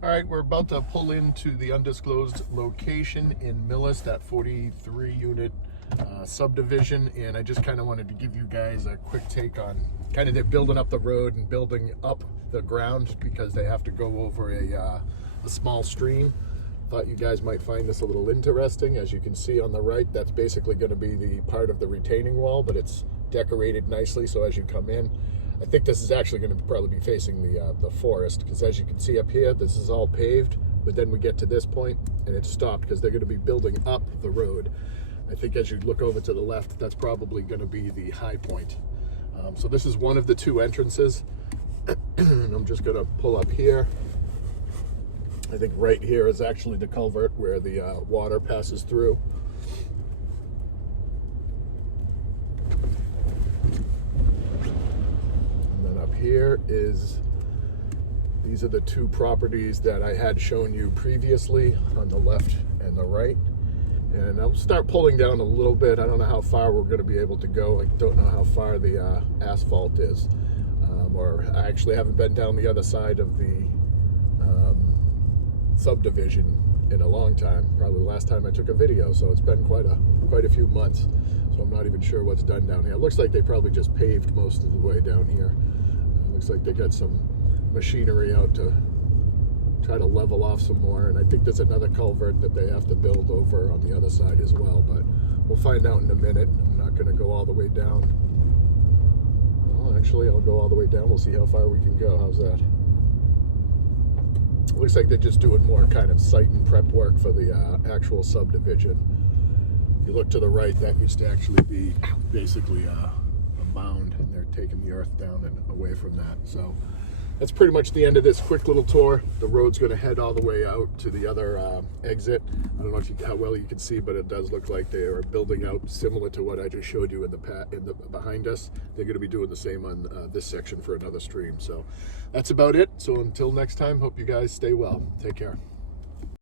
All right, we're about to pull into the undisclosed location in Millis, that 43 unit subdivision, and I just kind of wanted to give you guys a quick take on kind of they're building up the road and building up the ground because they have to go over a small stream. Thought you guys might find this a little interesting. As you can see on the right, that's basically going to be the part of the retaining wall, but it's decorated nicely, so as you come in, I think this is actually going to probably be facing the forest, because as you can see up here, this is all paved, but then we get to this point and it's stopped because they're going to be building up the road. I think as you look over to the left, that's probably going to be the high point. So this is one of the two entrances. And I'm just going to pull up here. I think right here is actually the culvert where the water passes through. Here is, these are the two properties that I had shown you previously on the left and the right, and I'll start pulling down a little bit. I don't know how far we're going to be able to go. I don't know how far the asphalt is, or I actually haven't been down the other side of the subdivision in a long time, probably the last time I took a video, so it's been quite a few months, so I'm not even sure what's done down here. It looks like they probably just paved most of the way down here. Looks like they got some machinery out to try to level off some more, and I think there's another culvert that they have to build over on the other side as well, but we'll find out in a minute. I'm not going to go all the way down. Well, actually, I'll go all the way down. We'll see how far we can go. How's that? Looks like they're just doing more kind of site and prep work for the actual subdivision. If you look to the right, that used to actually be basically a mound, and they're taking the earth down and away from that. So that's pretty much the end of this quick little tour. The road's going to head all the way out to the other exit. I don't know how well you can see, but it does look like they are building out similar to what I just showed you in the behind us. They're going to be doing the same on this section for another stream. So that's about it. So until next time, hope you guys stay well. Take care.